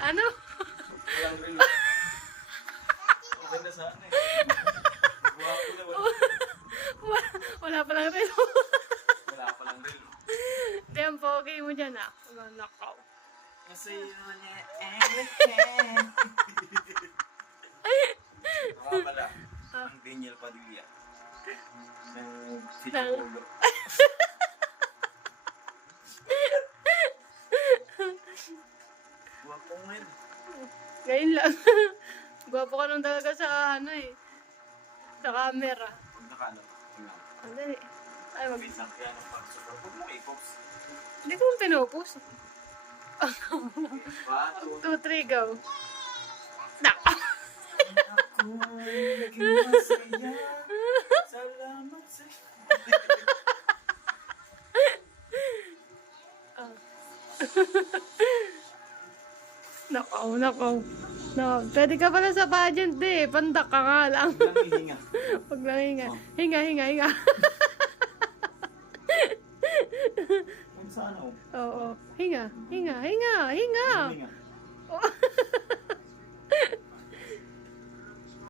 Ano? Walang relo. Maganda sana eh. Buhako na wala. Wala palang relo. Wala palang relo. Hindi, ang pogi mo dyan ah. Nakaw. Kasi yun everything. Baka pala, ang Daniel Padilla. Ng Sitio Polo. Guwapo ngayon. Ngayon lang. Gwapo ka nung talaga sa ano eh. Sa camera. Pag nakano, tingnan. Ang dali. Ay, mag... Wait lang, kaya nung pag-super. Huwag mo i-pops. Hindi ko mong pinupost. 1, 2, 3, go. Na! Ako naging masaya. Salamat sa'yo. Nakaw, nakaw. No, pwede ka pala sa pageant eh. Pandak ka nga lang. Lang hihinga. Pag lang hinga. Hinga, hinga, hinga. Kung saan ako? Oo. Hinga, hinga, hinga, hinga. Hihinga. Oh.